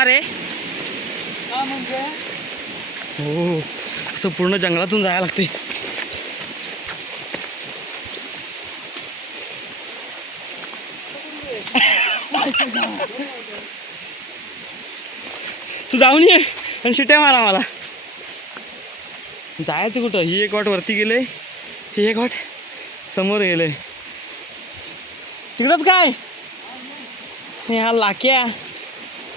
का रे का म्हणजे? हो असं पूर्ण जंगलातून जायला लागते तू जाऊन ये आणि शिट्या मारा मला जायचं कुठं? ही एक वाट वरती गेले ही एक वाट समोर गेले तिकडंच काय? हे लाक्या.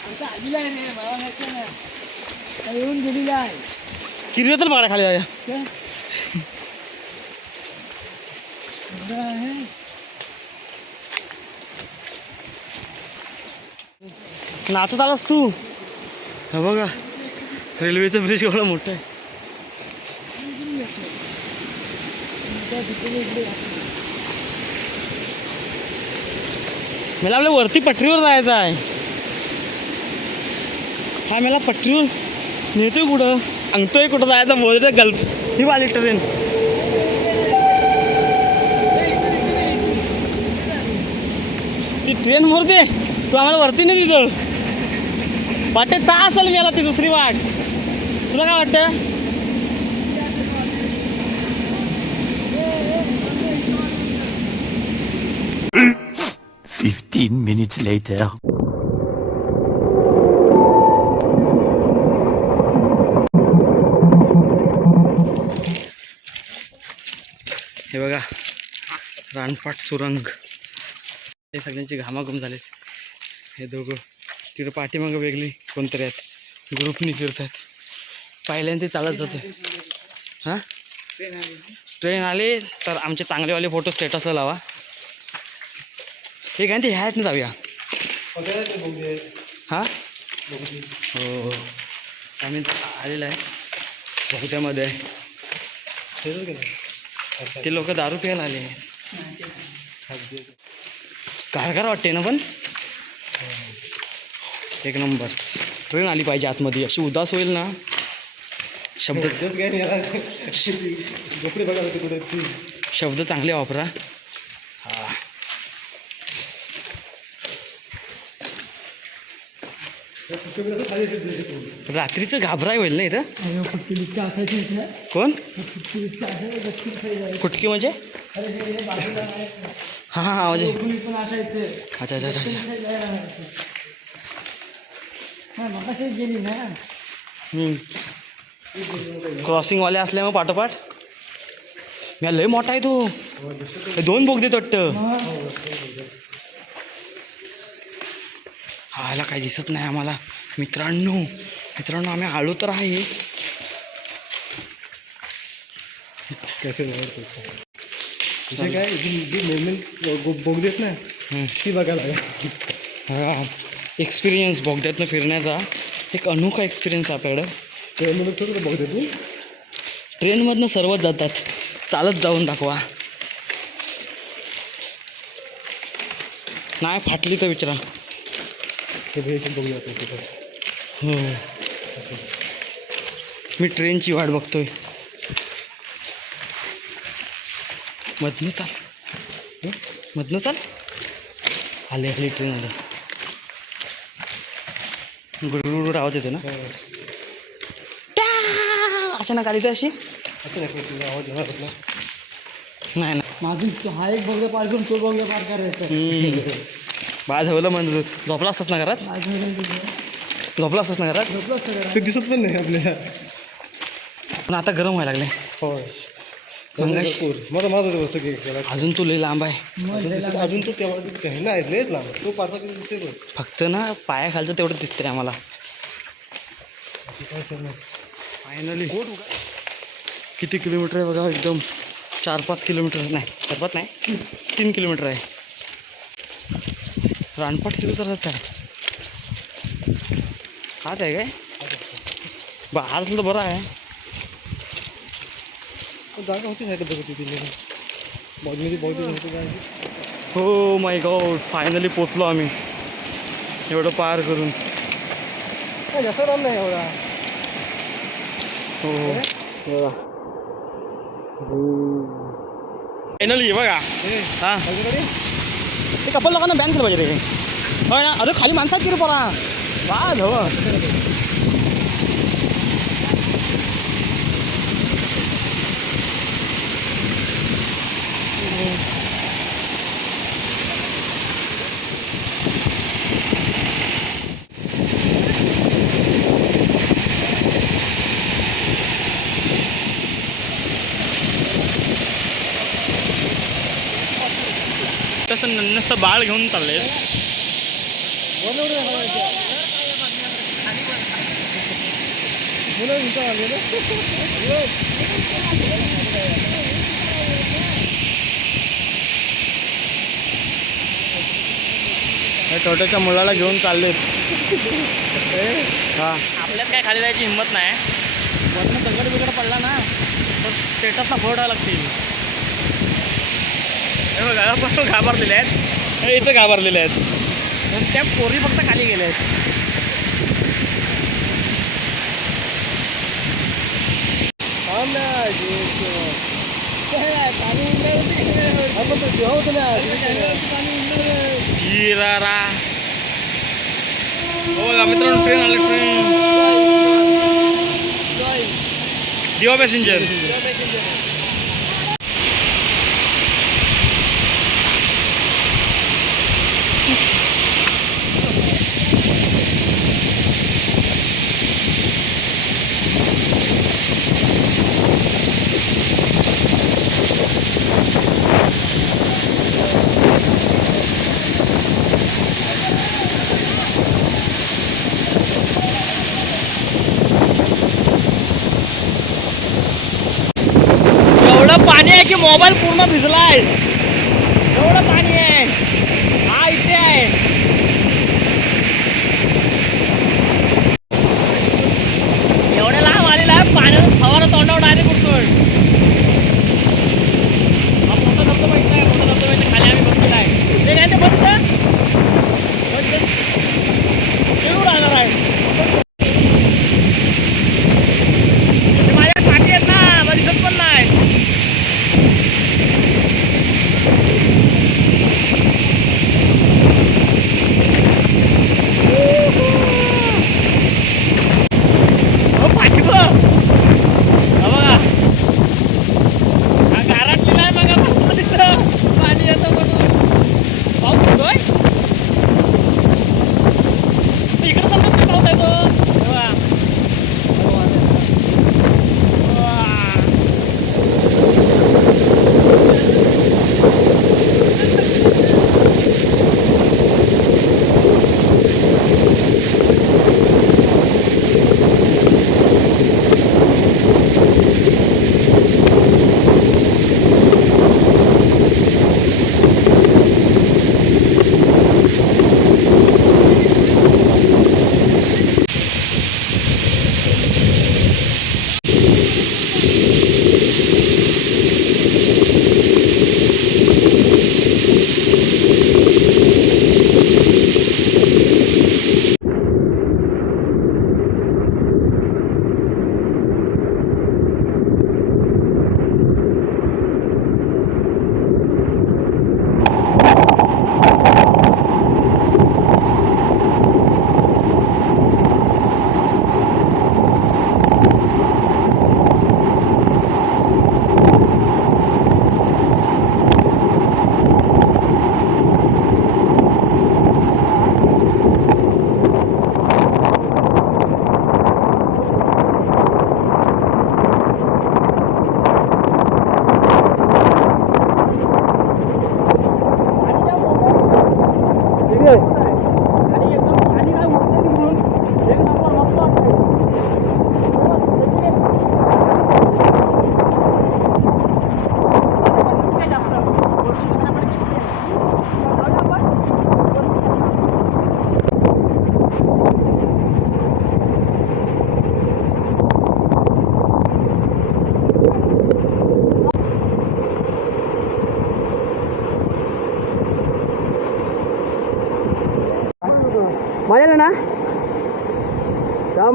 आलेला आहे रे मला माहिती ना आता येऊन गेलेला आहे. किरवे तर पकडा खाली जाऊया. नाचत आलास तू? हा बघा रेल्वेचं ब्रिज एवढं मोठं आहे. मला आपल्या वरती पटरीवर जायचं आहे. हा मला पटरीवर नेतोय कुठं? अंगतोय कुठं जायचं बोलतोय गल्फ. ही वाली ट्रेन. ती ट्रेन मोरते तू आम्हाला वरती नाही तिथं वाटे ता असेल मला ती दुसरी वाट. तुला काय वाटतं Fifteen minutes later. हे बघा रानपाट सुरंग. हे सगळ्यांची घामाघूम झाले हे दोघं तिकडे पाठीमागं वेगळी कोणतरी आहेत. ग्रुपनी फिरतात पहिल्यांदा चालत जातो हां? ट्रेन आली तर आमचे चांगलेवाले फोटो स्टेटसला लावा. ठीक आहे ते ह्यात ना जाऊया? हां? हो, हो, हो. आम्ही आलेलं आहे. बहुत्यामध्ये ते लोक दारू प्यायला आले. कारगार वाटते ना पण? एक नंबर. ट्रेन आली पाहिजे आतमध्ये. अशी उदास होईल ना. शब्द शब्द चांगले वापरा. रात्रीचं घाबराय होईल ना इथं? कोण? कुटकी म्हणजे? हां हां म्हणजे. अच्छा अच्छा अच्छा अच्छा. खाली गेली ना क्रॉसिंगवाले असल्यामुळे पाठोपाठ? मी लय मोठा आहे तू. दोन दोन बोगदे वाटतं हा ह्याला काही दिसत नाही आम्हाला. मित्रांनो मित्रांनो आम्ही आलो तर आहे. तुझे काय जी बोगदेत ना. ती बघायला हा एक्सपिरियन्स बोगद्यातनं फिरण्याचा. एक अनोखा एक्सपिरियन्स आपल्याकडं. म्हणून थोडं बघते तू ट्रेनमधनं सर्वच जातात. चालत जाऊन दाखवा. नाही फाटली तर विचारा. ते बघूया आपण हो मी ट्रेनची वाट बघतोय. मधनं चाल. हं? मधनं चाल. आले आली ट्रेन आली. गुडगुड आवाज येतो ना? ट्या! अचानक आली तर अशी? आवाज नाही ना माझून हा एक बंगला पार करून तो बंगला पार करायचा. बाळ झालं म्हणजे झोपला असतास ना घरात? झोपला असतास ना घरात? ते दिसत पण नाही आपल्याला. पण आता गरम व्हायला लागले. होय. मंगाशी मला माझा दिवस की अजून तू लई लांब आहे. अजून अजून तो तेव्हा नाही लयच लांब तो पारसा किती दिसेल फक्त ना पायाखालचं तेवढं दिसतंय आम्हाला. फायनली किती किलोमीटर आहे बघा एकदम. चार पाच किलोमीटर. नाही चार पाच नाही. तीन किलोमीटर आहे. रानपाट सिरू तरच आहे हाच आहे काय? बाहेर असलं तर बरं आहे. जागा होती नाही बघत होती बॉडी होती जागा. हो माय गॉड फायनली पोचलो आम्ही. एवढं पार करून. काय जास्त लांब नाही एवढा. हो. हो फायनली बघा. हां. ते कपल लोकांना बॅन केलं पाहिजे रे. होय ना? अरे खाली माणसात की रे पोरा? बाद हो तसं नन्नसं बाळ घेऊन चाललंय. या छोट्याच्या मुलाला घेऊन चाललेत हा? आपल्यात काय खाली जायची हिंमत नाही. वरनं दगड बिगड पडला ना तर स्टेटसला फोडावं लागतील. हे बघा पण घाबरलेले आहेत. हे इथं घाबरलेले आहेत. पण त्या पोरी फक्त खाली गेल्या आहेत. जिरारा हो बघा मित्रांनो ट्रेन आले ट्रेन दिवा पॅसेंजर एवढं पाणी आहे की मोबाईल पूर्ण भिजलाय एवढं पाणी आहे हा इथे आहे. एवढ्या लांब आलेला आहे पाण्याचा फवारा तोंडावर डायरेक्ट उठतोय हा मोठा धबधबा आहे खाली आम्ही बघतो आहे.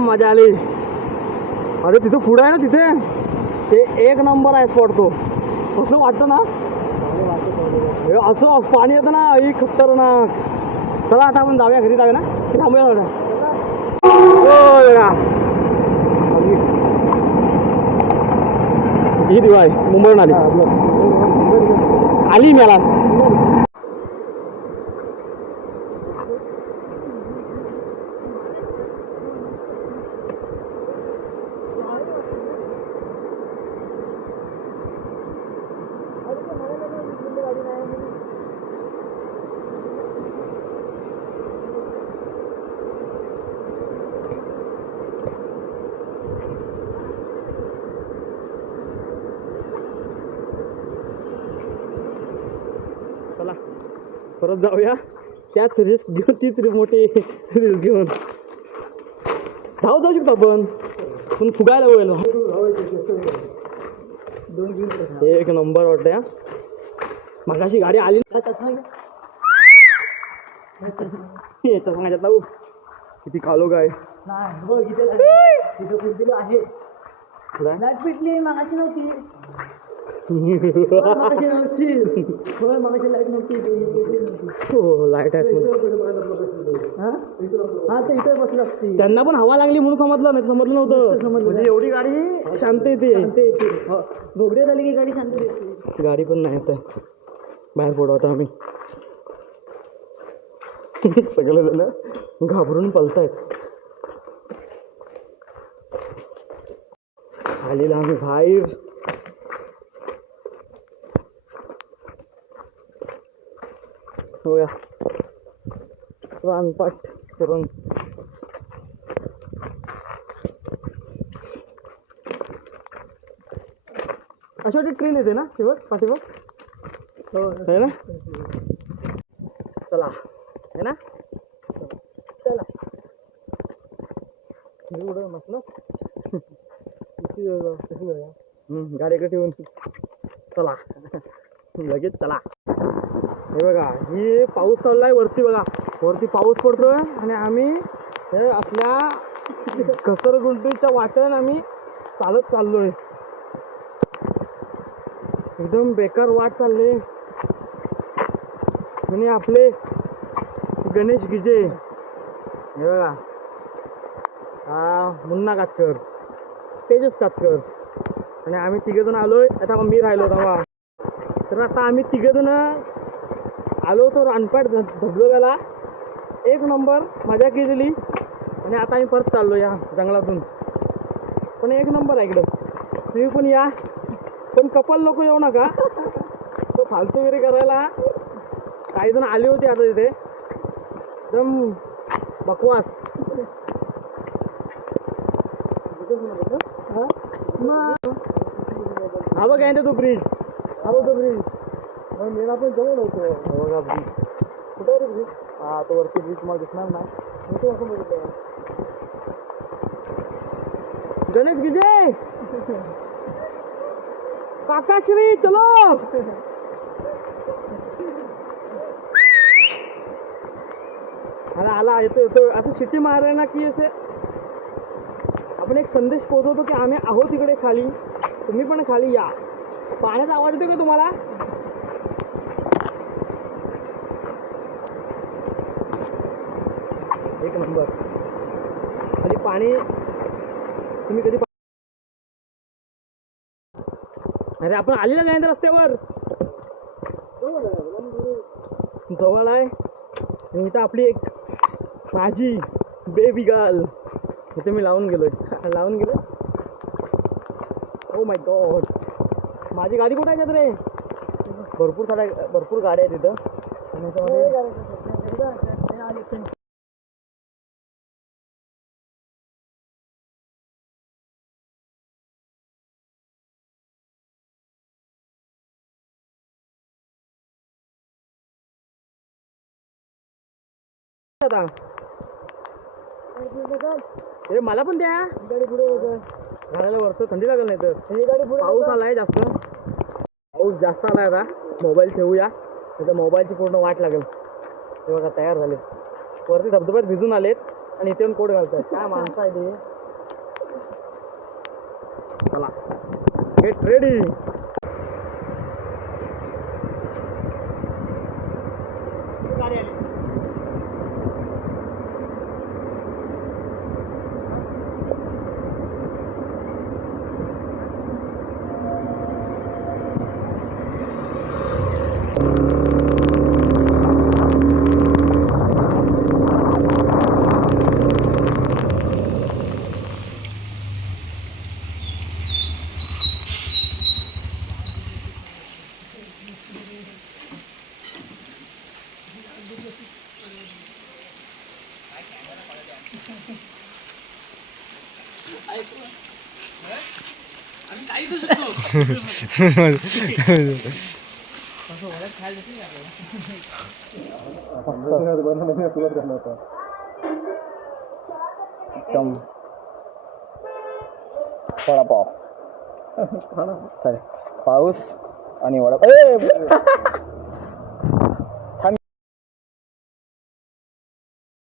मजा आली. अरे तिथं पुढं आहे ना तिथे? ते एक नंबर आहे स्पॉट तो. असं वाटतं ना? असं पाणी येतं ना ही खतरनाक. चला आता आपण जाऊया घरी जाऊया ना? थांबूया थोडं ही. दिवाळी मुंबईहून आली. आली मला चला परत जाऊया. त्याच रिस्क घेऊन तीच मोठे रिस्क घेऊन. धाव जाऊ शकतो आपण. पण फुगायला होईल. एक नंबर वाटतं या मगाशी गाडी आली. लावू किती कालो काय आहे? मागाची नव्हती. मागाशी नव्हती होय मागाशी लाइट नव्हती हो लाइट आहे हा हा तर इथे बसला असती त्यांना पण हवा लागली म्हणून समजलं नाही समजलं नव्हतं. समजलं. म्हणजे एवढी गाडी शांत येते शांत येते हो. बोगडे झाली की गाडी शांत येते गाडी पण नाही आता. बाहेर पडू आता आम्ही. सगळं झालं घाबरून पलतायत. आलेला आम्ही बाहेर. होया रानपाट करून. अशा वाटत ट्रेन येते ना शेवट? पाठीवर हो ना? चला. है ना? चला. एवढं मस्त. ना हम्म, गाडी इकडे ठेवून. चला. लगेच चला. हे बघा ही पाऊस चाललाय वरती बघा. वरती पाऊस पडतोय आणि आम्ही हे आपल्या घसरगुंडीच्या वाटेन आम्ही चालत चाललोय. एकदम बेकार वाट चालले. आणि आपले गणेश गिजे. हे बघा. हा मुन्ना कातकर. तेजस कातकर. आणि आम्ही तिघेजण आलोय. आता मी राहिलो तेव्हा तर आता आम्ही तिघेजण आलो होतो रानपाट धबधब्याला एक नंबर मजा केलेली आणि आता आम्ही परत चाललो या जंगलातून पण एक नंबर आहे इकडं तुम्ही पण या पण कपल लोक येऊ नका तो फालतू वगैरे करायला काही जण आले होते आता तिथे एकदम बकवास हा? मग बघ तो ब्रिज हा बघ ब्रिज मेळा पण जवळ होतो. बघा ब्रिज कुठे आहे रे ब्रिज हा तो वरती ब्रिज तुम्हाला दिसणार ना होतो असं बघितलं गणेश गिजे! काकाश्री चलो! अरे आला येतो येतो. असं शिटी मारलं ना की असे आपण एक संदेश पोहोचवतो की आम्ही आहोत इकडे खाली. तुम्ही पण खाली या. पाण्याचा आवाज येतो का तुम्हाला? बर म्हणजे पाणी तुम्ही कधी अरे आपण आलेलं नाही ना रस्त्यावर जवळ आहे आणि इथं आपली एक माझी बेबी गर्ल इथे मी लावून गेलो लावून गेलो ओ माय गॉड माझी गाडी कुठं आहे रे भरपूर साऱ्या भरपूर गाड्या आहेत तिथं आता मला पण द्या. गाडी पुढे वरतं थंडी लागेल नाही तर ही गाडी पुढे पाऊस आलाय जास्त. पाऊस जास्त आलाय आता. मोबाईल ठेवूया. नाही मोबाईलची पूर्ण वाट लागेल. हे बघा तयार झाले. वरती धबधब्यात भिजून आलेत आणि इथे कोट घालतात काय माणसं आहे ते चला. गेट रेडी एकदम वडापाव चालेल पाऊस आणि वडापाव